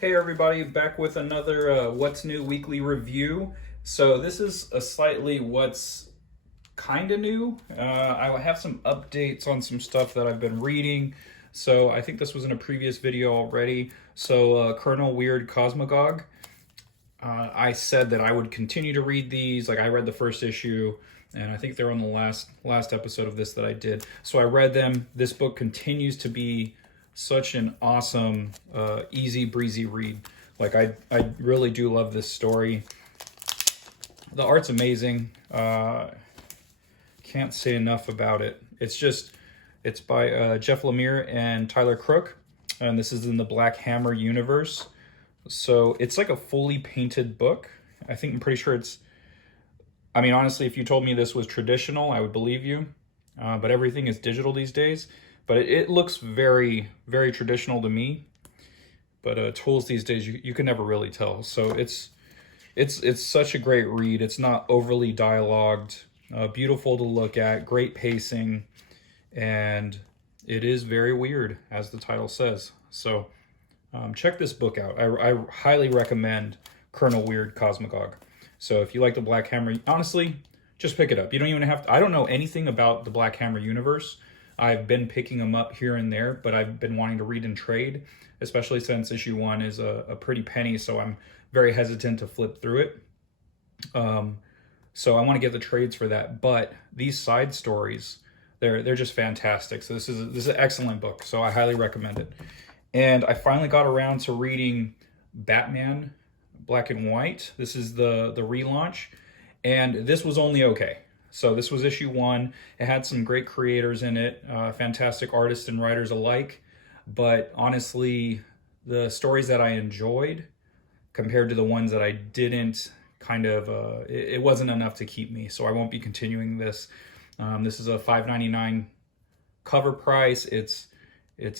Hey everybody, back with another What's New weekly review. So this is a slightly what's kind of new. I have some updates on some stuff that I've been reading. So I think this was in a previous video already. So Colonel Weird Cosmogog. I said that I would continue to read these. Like I read the first issue, and I think they're on the last episode of this that I did. So I read them. This book continues to be such an awesome, easy breezy read. Like I really do love this story. The art's amazing. Can't say enough about it. It's by Jeff Lemire and Tyler Crook, and this is in the Black Hammer universe. So it's like a fully painted book. I'm pretty sure I mean, honestly, if you told me this was traditional, I would believe you. But everything is digital these days. But it looks very, very traditional to me. But tools these days, you can never really tell. So it's such a great read. It's not overly dialogued, beautiful to look at, great pacing, and it is very weird, as the title says. So check this book out. I highly recommend Colonel Weird Cosmogog. So if you like the Black Hammer, honestly, just pick it up. You don't even have to, I don't know anything about the Black Hammer universe. I've been picking them up here and there, but I've been wanting to read and trade, especially since issue 1 is a pretty penny, so I'm very hesitant to flip through it. So I want to get the trades for that. But these side stories, they're just fantastic. So this is an excellent book, so I highly recommend it. And I finally got around to reading Batman Black and White. This is the relaunch, and this was only okay. So this was issue 1. It had some great creators in it, fantastic artists and writers alike. But honestly, the stories that I enjoyed compared to the ones that I didn't, it wasn't enough to keep me. So I won't be continuing this. This is a $5.99 cover price. It's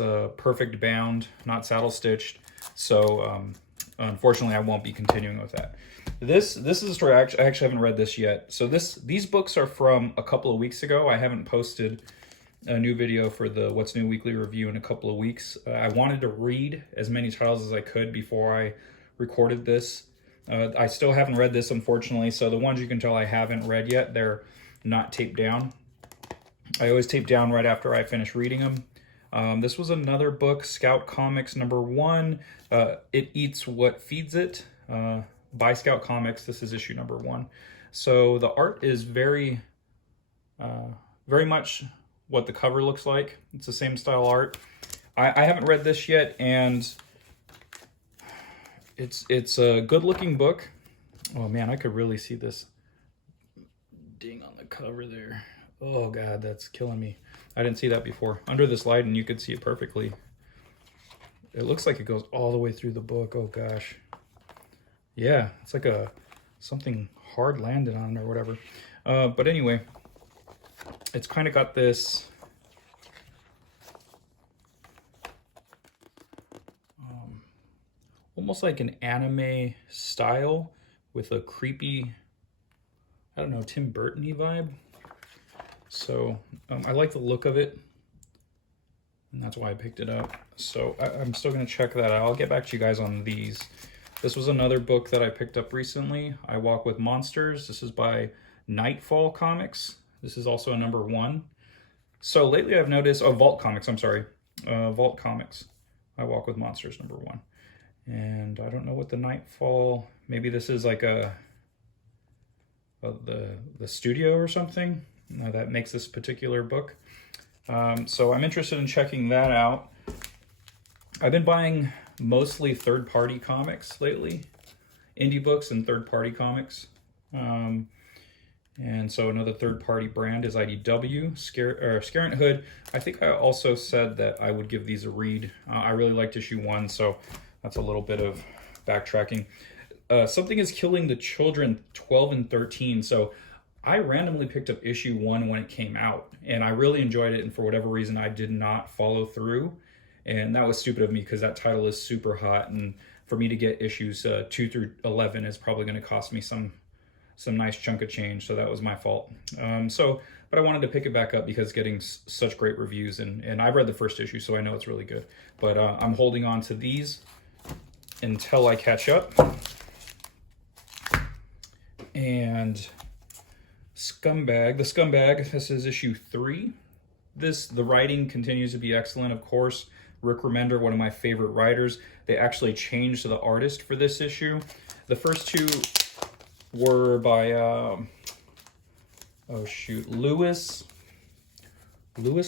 a perfect bound, not saddle stitched. So unfortunately, I won't be continuing with that. This is a story, I actually haven't read this yet. So these books are from a couple of weeks ago. I haven't posted a new video for the What's New weekly review in a couple of weeks. I wanted to read as many titles as I could before I recorded this. I still haven't read this, unfortunately. So the ones you can tell I haven't read yet, they're not taped down. I always tape down right after I finish reading them. This was another book, Scout Comics number 1. It Eats What Feeds It. By Scout Comics. This is issue number 1. So the art is very much what the cover looks like. It's the same style art. I haven't read this yet, and it's a good looking book. Oh man, I could really see this ding on the cover there. Oh god, that's killing me. I didn't see that before. Under this light, and you could see it perfectly. It looks like it goes all the way through the book. Oh gosh. Yeah, it's like something hard landed on or whatever. But anyway, it's kind of got this almost like an anime style with a creepy, I don't know, Tim Burton-y vibe. So I like the look of it, and that's why I picked it up. So I'm still going to check that out. I'll get back to you guys on these. This was another book that I picked up recently, I Walk with Monsters. This is by Nightfall Comics. This is also a number 1. So lately I've noticed, Vault Comics, I'm sorry. Vault Comics, I Walk with Monsters, number 1. And I don't know what the Nightfall, maybe this is like the studio or something that makes this particular book. So I'm interested in checking that out. I've been buying mostly third-party comics lately, indie books and third-party comics. And so another third-party brand is IDW, Scarant Hood. I think I also said that I would give these a read. I really liked issue 1, so that's a little bit of backtracking. Something is Killing the Children 12 and 13. So I randomly picked up issue 1 when it came out, and I really enjoyed it, and for whatever reason I did not follow through. And that was stupid of me because that title is super hot, and for me to get issues 2 through 11 is probably going to cost me some nice chunk of change, so that was my fault. But I wanted to pick it back up because it's getting such great reviews, and I've read the first issue, so I know it's really good. But I'm holding on to these. until I catch up. And Scumbag, the Scumbag, this is issue 3. The writing continues to be excellent, of course. Rick Remender, one of my favorite writers. They actually changed the artist for this issue. The first 2 were by, Louis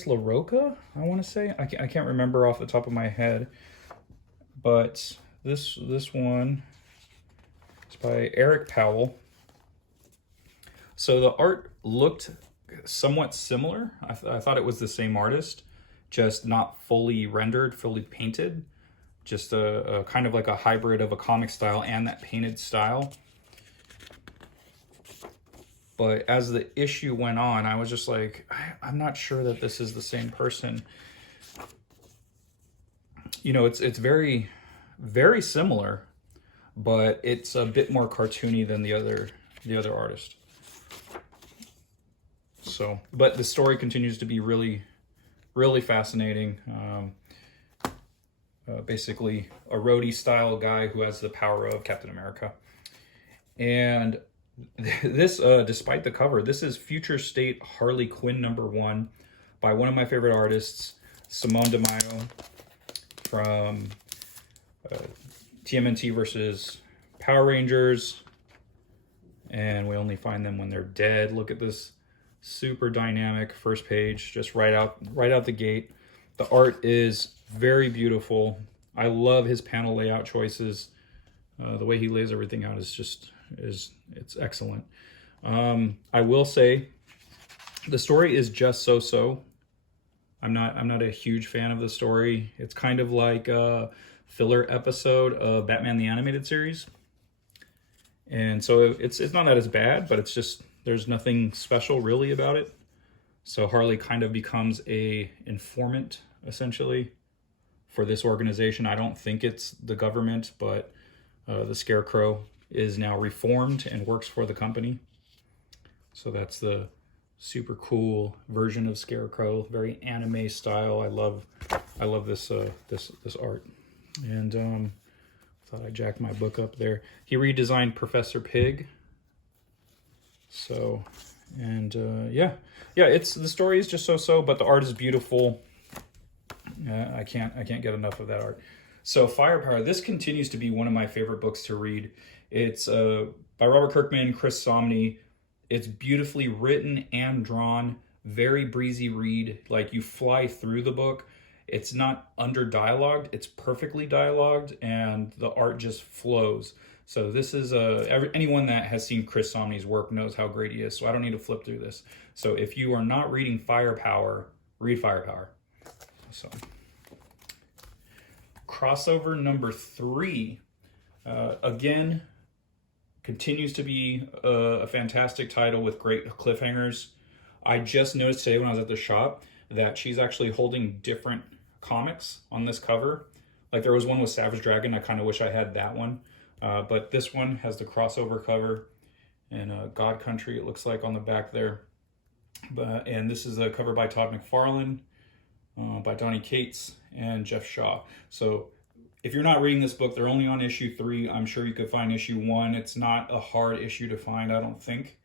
LaRocca, I want to say. I can't remember off the top of my head. But this one is by Eric Powell. So the art looked somewhat similar. I thought it was the same artist, just not fully rendered, fully painted. Just a kind of like a hybrid of a comic style and that painted style. But as the issue went on, I was just like, I'm not sure that this is the same person. You know, it's very, very similar, but it's a bit more cartoony than the other artist. So, but the story continues to be really, really fascinating. Basically, a roadie-style guy who has the power of Captain America. And this, despite the cover, this is Future State Harley Quinn #1 by one of my favorite artists, Simone DeMaio, from TMNT versus Power Rangers. And we only find them when they're dead. Look at this super dynamic first page, just right out the gate. The art is very beautiful. I love his panel layout choices. The way he lays everything out it's excellent. I will say the story is just so. I'm not a huge fan of the story. It's kind of like a filler episode of Batman the Animated Series. And so it's not that as bad, but it's just, there's nothing special really about it. So Harley kind of becomes a informant, essentially, for this organization. I don't think it's the government, but the Scarecrow is now reformed and works for the company. So that's the super cool version of Scarecrow, very anime style. I love this this art. And thought I jacked my book up there. He redesigned Professor Pig. So, and yeah, it's, the story is just so, but the art is beautiful. I can't get enough of that art. So Firepower, this continues to be one of my favorite books to read. It's by Robert Kirkman, Chris Somney. It's beautifully written and drawn, very breezy read. Like, you fly through the book. It's not under dialogued, it's perfectly dialogued, and the art just flows. So this is anyone that has seen Chris Somney's work knows how great he is, so I don't need to flip through this. So if you are not reading Firepower, read Firepower. So crossover number 3, again, continues to be a fantastic title with great cliffhangers. I just noticed today when I was at the shop that she's actually holding different comics on this cover. Like, there was one with Savage Dragon. I kind of wish I had that one. But this one has the crossover cover and God Country, it looks like, on the back there. And this is a cover by Todd McFarlane, by Donnie Cates, and Jeff Shaw. So if you're not reading this book, they're only on issue 3. I'm sure you could find issue 1. It's not a hard issue to find, I don't think.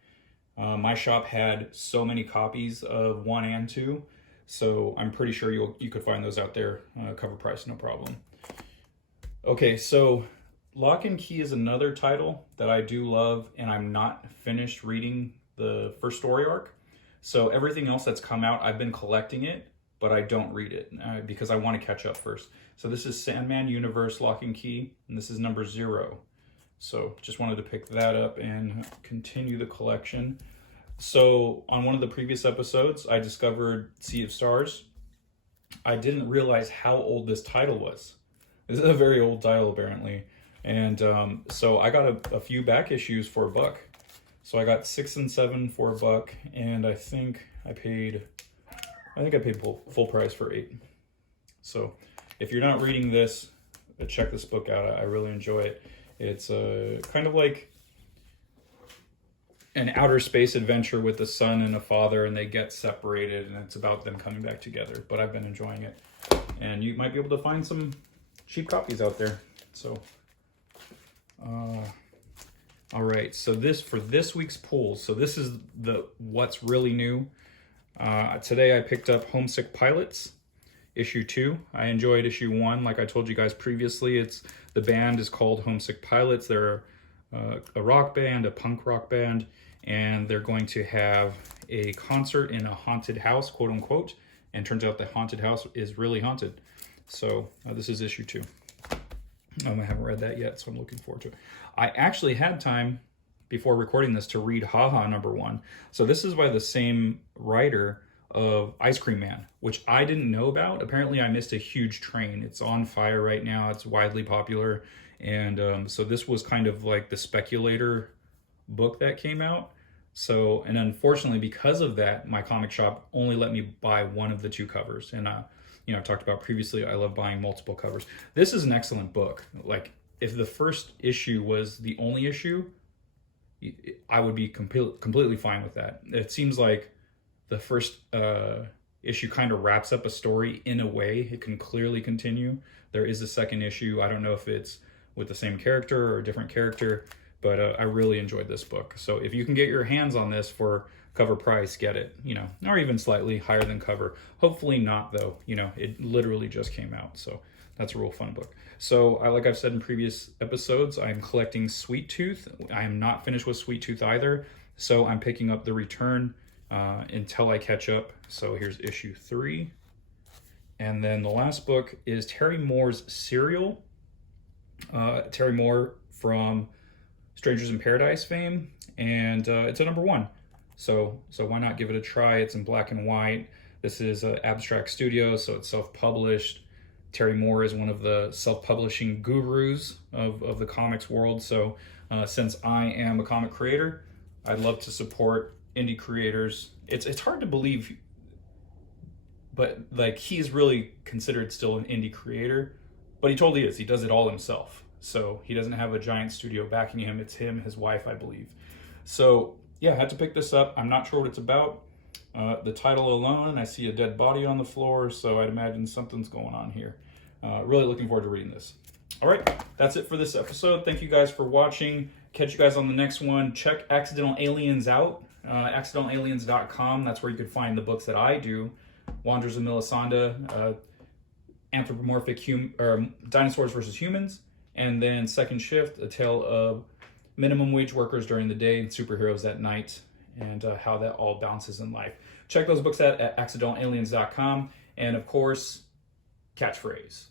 My shop had so many copies of 1 and 2, so I'm pretty sure you could find those out there, cover price, no problem. Okay, so Lock and Key is another title that I do love, and I'm not finished reading the first story arc. So everything else that's come out, I've been collecting it, but I don't read it because I want to catch up first. So this is Sandman Universe Lock and Key, and this is number 0. So just wanted to pick that up and continue the collection. So on one of the previous episodes, I discovered Sea of Stars. I didn't realize how old this title was. This is a very old title, apparently. And so I got a few back issues for $1. So I got 6 and 7 for $1, and I think I paid full price for $8. So if you're not reading this, check this book out. I really enjoy it. It's kind of like an outer space adventure with a son and a father, and they get separated, and it's about them coming back together. But I've been enjoying it, and you might be able to find some cheap copies out there. So All right, so for this week's polls, so this is the what's really new. Today I picked up Homesick Pilots, issue 2. I enjoyed issue 1, like I told you guys previously. The band is called Homesick Pilots. They're a rock band, a punk rock band, and they're going to have a concert in a haunted house, quote unquote. And turns out the haunted house is really haunted. So this is issue 2. I haven't read that yet, so I'm looking forward to it. I actually had time before recording this to read Haha #1. So this is by the same writer of Ice Cream Man, which I didn't know about. Apparently I missed a huge train. It's on fire right now. It's widely popular. And so this was kind of like the speculator book that came out. So, and unfortunately because of that, my comic shop only let me buy one of the 2 covers. And I've talked about previously, I love buying multiple covers. This is an excellent book. Like, if the first issue was the only issue, I would be completely fine with that. It seems like the first issue kind of wraps up a story in a way. It can clearly continue. There is a second issue. I don't know if it's with the same character or a different character, but I really enjoyed this book. So if you can get your hands on this for cover price, get it, or even slightly higher than cover. Hopefully not, though. It literally just came out, so that's a real fun book. So like I've said in previous episodes, I'm collecting Sweet Tooth. I am not finished with Sweet Tooth either, so I'm picking up The Return until I catch up. So here's issue 3. And then the last book is Terry Moore's Serial. Terry Moore from Strangers in Paradise fame, and it's a #1. So why not give it a try? It's in black and white. This is Abstract Studio, so it's self-published. Terry Moore is one of the self-publishing gurus of the comics world. So since I am a comic creator, I'd love to support indie creators. It's hard to believe, but like, he's really considered still an indie creator, but he totally is. He does it all himself. So he doesn't have a giant studio backing him. It's him, his wife, I believe. So yeah, I had to pick this up. I'm not sure what it's about. The title alone, I see a dead body on the floor, so I'd imagine something's going on here. Really looking forward to reading this. All right, that's it for this episode. Thank you guys for watching. Catch you guys on the next one. Check Accidental Aliens out, accidentalaliens.com. That's where you can find the books that I do. Wanderers of Melisanda, anthropomorphic dinosaurs versus humans, and then Second Shift, a tale of minimum wage workers during the day and superheroes at night, and how that all balances in life. Check those books out at accidentalaliens.com. And of course, catchphrase.